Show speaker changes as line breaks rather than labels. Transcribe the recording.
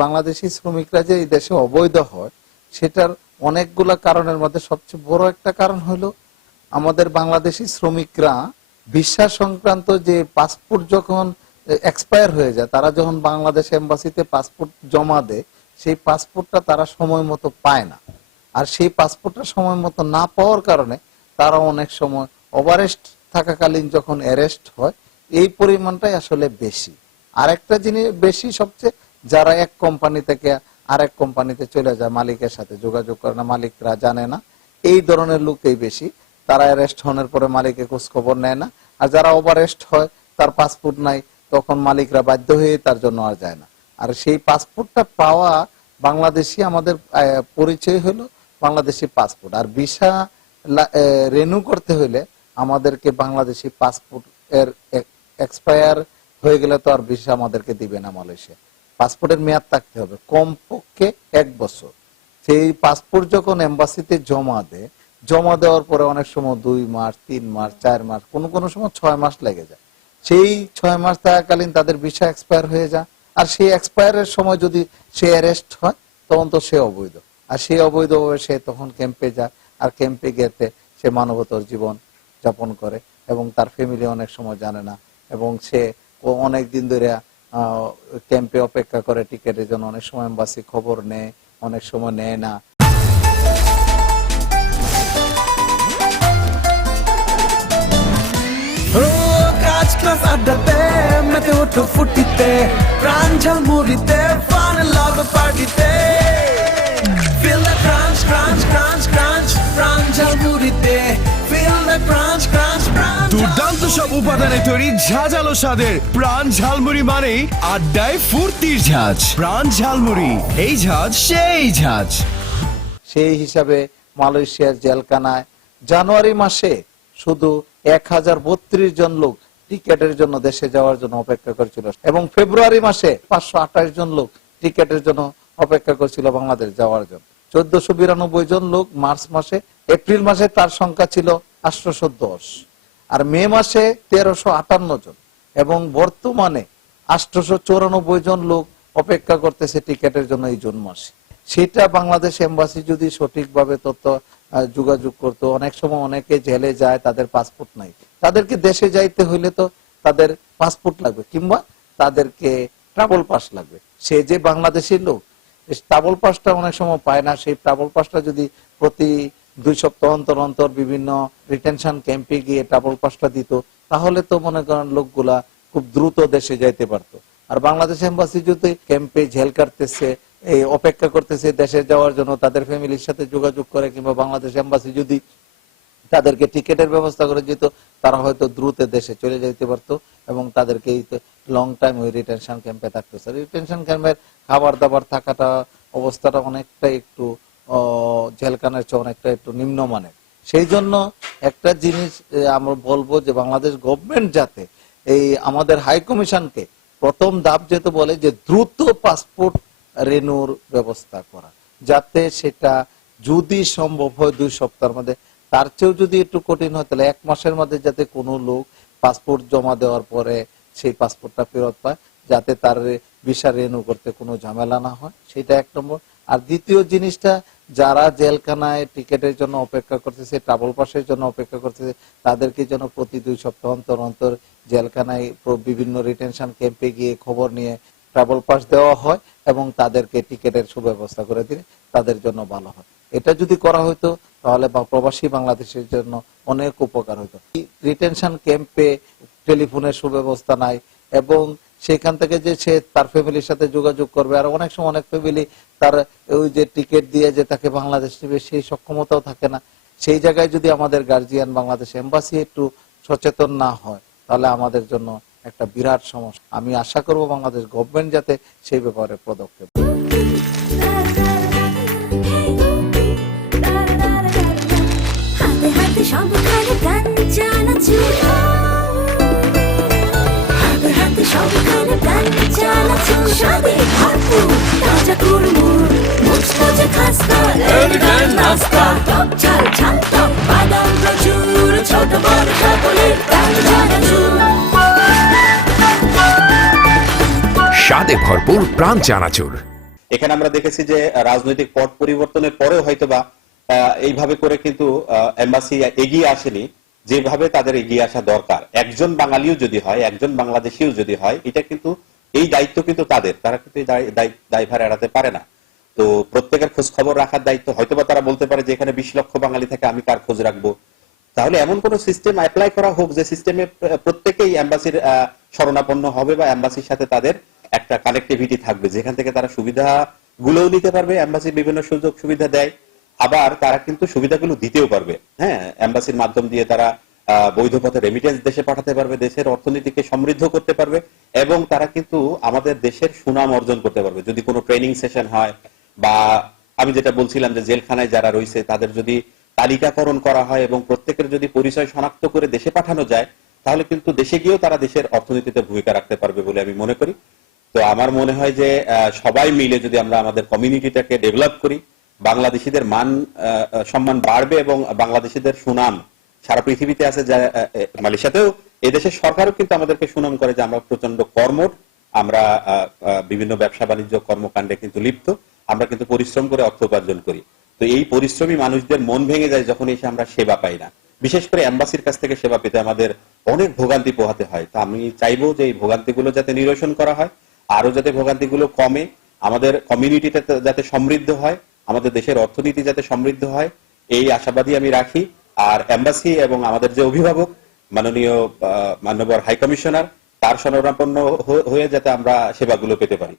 বাংলাদেশি শ্রমিকরা যে এই দেশে অবৈধ হয়, সেটার অনেকগুলা কারণের মধ্যে সবচেয়ে বড় একটা কারণ হলো আমাদের বাংলাদেশি শ্রমিকরা ভিসা সংক্রান্ত যে পাসপোর্ট যখন এক্সপায়ার হয়ে যায়, তারা যখন বাংলাদেশ এম্বাসিতে পাসপোর্ট জমা দেয়, সেই পাসপোর্টটা তারা সময় মতো পায় না। আর সেই পাসপোর্টটা সময় মতো না পাওয়ার কারণে তারা অনেক সময় ওভারেস্ট থাকাকালীন যখন অ্যারেস্ট হয়, এই পরিমাণটাই আসলে বেশি। আরেকটা জিনিস বেশি, সবচেয়ে যারা এক কোম্পানি থেকে আরেক কোম্পানিতে চলে যায়, মালিকের সাথে যোগাযোগ করে না, মালিকরা জানে না। এই ধরনের লোকই বেশি। তারা অ্যারেস্ট হওয়ার পরে মালিকের খোঁজ খবর নেয় না। আর যারা ওভারেস্ট হয়, তার পাসপোর্ট নাই, তখন মালিকরা বাধ্য হয়ে তার জন্য আর যায় না। আর সেই পাসপোর্টটা পাওয়া বাংলাদেশি আমাদের পরিচয় হলো বাংলাদেশি পাসপোর্ট আর ভিসা রেনু করতে হলে আমাদেরকে বাংলাদেশি পাসপোর্ট এর এক্সপায়ার হয়ে গেলে তো আর ভিসা আমাদেরকে দিবে না মালয়েশিয়া। পাসপোর্টের মেয়াদ থাকতে হবে। কমপক্ষে এক বছর। সেই পাসপোর্ট যখন এম্বাসিতে জমা দেয়, জমা দেওয়ার পরে অনেক সময় দুই মাস, তিন মাস, চার মাস, কোনো কোনো সময় ছয় মাস লেগে যায়। সেই ছয় মাস থাকাকালীন তাদের ভিসা এক্সপায়ার হয়ে যায়। আর সেই এক্সপায়ারের সময় যদি সে অ্যারেস্ট হয়, তখন তো সে অবৈধ। আর সেই অবৈধভাবে সে তখন ক্যাম্পে যায়। আর ক্যাম্পে গেতে সে মানবতর জীবন যাপন করে এবং তার ফ্যামিলি অনেক সময় জানে না। এবং সে অনেক দিন ধরে ক্যাম্পে অপেক্ষা করে টিকেটের জন্য অনেক সময় এম্বাসি খবর নেয়, অনেক সময় নেয় না।
আড্ডাতে, মেতে ওঠো ফুটিতে, প্রাণ ঝালমুড়িতে। ফান
সব উপাদানে তৈরি ঝাঁঝালো স্বাদের প্রাণ ঝালমুড়ি মানেই আড্ডায় ফুর্তির ঝাঁজ। প্রাণ ঝালমুড়ি, এই ঝাঁজ, সেই ঝাঁজ।
সেই হিসাবে মালয়েশিয়ার জেলখানায় জানুয়ারি মাসে শুধু এক হাজার বত্রিশ জন লোক টিকেটের জন্য দেশে যাওয়ার জন্য অপেক্ষা করছিল এবং ফেব্রুয়ারি মাসে পাঁচশো আঠাশ জন লোক টিকেটের জন্য অপেক্ষা করছিল বাংলাদেশ যাওয়ার জন্য। চোদ্দশো বিরানব্বই জন লোক মার্চ মাসে, এপ্রিল মাসে তার সংখ্যা ছিল আটশোশো দশ আর মে মাসে তেরোশো আটান্ন জন। এবং বর্তমানে আটশোশো চৌরানব্বই জন লোক অপেক্ষা করতেছে টিকেটের জন্য এই জুন মাসে। সেটা বাংলাদেশ এম্বাসি যদি সঠিকভাবে তথ্য যোগাযোগ করতো, অনেক সময় অনেকে জেলে যায়, তাদের পাসপোর্ট নাই। তাদেরকে দেশে যাইতে হইলে তো তাদের পাসপোর্ট লাগবে, কিংবা তাদেরকে ট্রাভেল পাস লাগবে। সে যে বাংলাদেশি লোক ট্রাভেল পাসটা অনেক সময় পায় না। সেই ট্রাভেল পাসটা যদি প্রতি দুই সপ্তাহ অন্তর অন্তর বিভিন্ন রিটেনশন ক্যাম্পে গিয়ে ট্রাভেল পাসটা দিত, তাহলে তো মনে করেন লোকগুলা খুব দ্রুত দেশে যাইতে পারতো। আর বাংলাদেশ এম্বাসি যদি ক্যাম্পে ঝেল কাটতেছে এই অপেক্ষা করতেছে দেশে যাওয়ার জন্য, তাদের ফ্যামিলির সাথে যোগাযোগ করে কিংবা বাংলাদেশ এম্বাসি যদি তাদেরকে টিকেটের ব্যবস্থা করে দিত, তারা হয়তো দ্রুত দেশে চলে যেতে পারতো এবং তাদেরকে লং টাইম ওই রিটেনশন ক্যাম্পে থাকতো। স্যার রিটেনশন ক্যাম্পের খাবার দাবার থাকাটা, অবস্থাটা অনেকটা একটু জেলখানার চেয়ে অনেকটা একটু নিম্নমানের। সেই জন্য একটা জিনিস আমরা বলব যে বাংলাদেশ গভর্নমেন্ট যাতে এই আমাদের হাই কমিশনকে প্রথম ধাপ যেহেতু বলে যে দ্রুত পাসপোর্ট রেনুর ব্যবস্থা করা। যাতে সেটা যদি সম্ভব হয় দুই সপ্তাহের মধ্যে, তার চেয়েও যদি একটু কঠিন হয়, তাহলে এক মাসের মধ্যে যাতে কোনো লোক পাসপোর্ট জমা দেওয়ার পরে সেই পাসপোর্টটা ফেরত পায়, যাতে তার ভিসা রেনু করতে কোনো ঝামেলা না হয়, সেটা এক নম্বর। আর দ্বিতীয় জিনিসটা যারা জেলখানায় টিকেটের জন্য অপেক্ষা করতেছে, ট্রাভেল পাসের জন্য অপেক্ষা করতেছে, তাদেরকে যেন প্রতি দুই সপ্তাহ অন্তর অন্তর জেলখানায় বিভিন্ন রিটেনশন ক্যাম্পে গিয়ে খবর নিয়ে ট্রাভেল পাস দেওয়া হয় এবং তাদেরকে টিকেটের সুব্যবস্থা করে দিলে তাদের জন্য ভালো হয়। এটা যদি করা হতো তাহলে প্রবাসী বাংলাদেশের জন্য অনেক উপকার হতো রিটেনশন ক্যাম্পে টেলিফোনের সুব্যবস্থা নাই এবং সেখান থেকে যে সে তার ফ্যামিলির সাথে যোগাযোগ করবে। আর অনেক সময় অনেক ফ্যামিলি তার ওই যে টিকিট দিয়ে যে তাকে বাংলাদেশ নেবে, সেই সক্ষমতাও থাকে না। সেই জায়গায় যদি আমাদের গার্জিয়ান বাংলাদেশ এম্বাসি একটু সচেতন না হয়, তাহলে আমাদের জন্য একটা বিরাট সমস্যা। আমি আশা করব বাংলাদেশ গভর্নমেন্ট যাতে সেই ব্যাপারে পদক্ষেপ
সবখানে গান চানাচুর চানাচুর স্বাদে ভরপুর তাজা কুড়মুড় মুচমুচে খাস্তা এলিগান নাস্তা। টক ঝাল ঝাল টক বাদাম প্রচুর ছোট বড় সকলের গান
স্বাদে ভরপুর প্রাণ চানাচুর। এখানে আমরা দেখেছি যে রাজনৈতিক পট পরিবর্তনের পরেও হয়তোবা আহ, এইভাবে করে কিন্তু এম্বাসি এগিয়ে আসেনি যেভাবে তাদের এগিয়ে আসা দরকার। একজন বাঙালিও যদি হয় একজন বাংলাদেশিও যদি হয় এটা কিন্তু এই দায়িত্ব কিন্তু তাদের, তারা কিন্তু দায়- দায়- দায়ভার এড়াতে পারে না। তো প্রত্যেকের খোঁজ খবর রাখার দায়িত্ব হয়তোবা তারা বলতে পারে যে এখানে বিশ লক্ষ বাঙালি থেকে আমি কার খোঁজ রাখব। তাহলে এমন কোন সিস্টেম অ্যাপ্লাই করা হোক যে সিস্টেমে প্রত্যেকেই এম্বাসির শরণাপন্ন হবে বা এম্বাসির সাথে তাদের একটা কানেক্টিভিটি থাকবে। যেখান থেকে তারা সুবিধা গুলোও নিতে পারবে এম্বাসি বিভিন্ন সুযোগ সুবিধা দেয়। আবার তারা কিন্তু সুবিধাগুলো দিতেও পারবে। হ্যাঁ এম্বাসির মাধ্যম দিয়ে তারা বৈধ পথে রেমিটেন্স দেশে পাঠাতে পারবে, দেশের অর্থনীতিকে সমৃদ্ধ করতে পারবে, এবং তারা কিন্তু আমাদের দেশের সুনাম অর্জন করতে পারবে। যদি কোনো ট্রেনিং সেশন হয়, বা আমি যেটা বলছিলাম যে জেলখানায় যারা রয়েছে, তাদের যদি তালিকাকরণ করা হয় এবং প্রত্যেকের যদি পরিচয় শনাক্ত করে দেশে পাঠানো যায়, তাহলে কিন্তু দেশে গিয়েও তারা দেশের অর্থনীতিতে ভূমিকা রাখতে পারবে বলে আমি মনে করি। তো আমার মনে হয় যে সবাই মিলে যদি আমরা আমাদের কমিউনিটিটাকে ডেভেলপ করি, বাংলাদেশিদের মান সম্মান বাড়বে এবং বাংলাদেশিদের সুনাম সারা পৃথিবীতে আছে মালয়েশিয়াতেও। এদেশের সরকারও কিন্তু আমাদেরকে সুনাম করে যে আমরা প্রচণ্ড কর্মঠ আমরা বিভিন্ন ব্যবসা বাণিজ্য কর্মকাণ্ডে কিন্তু লিপ্ত, আমরা কিন্তু পরিশ্রম করে অর্থ উপার্জন করি। তো এই পরিশ্রমী মানুষদের মন ভেঙে যায় যখন এসে আমরা সেবা পাই না। বিশেষ করে এম্বাসির কাছ থেকে সেবা পেতে আমাদের অনেক ভোগান্তি পোহাতে হয়। তো আমি চাইব যে এই ভোগান্তিগুলো যাতে নিরসন করা হয় আরও যাতে ভোগান্তিগুলো কমে, আমাদের কমিউনিটিটা যাতে সমৃদ্ধ হয়, আমাদের দেশের অর্থনীতি যাতে সমৃদ্ধ হয়, এই আশাবাদী আমি রাখি। আর এম্বাসি এবং আমাদের যে অভিভাবক, মাননীয় মাননীয় হাই কমিশনার, তার সনরাপন্ন হয়ে যাতে আমরা সেবাগুলো পেতে পারি।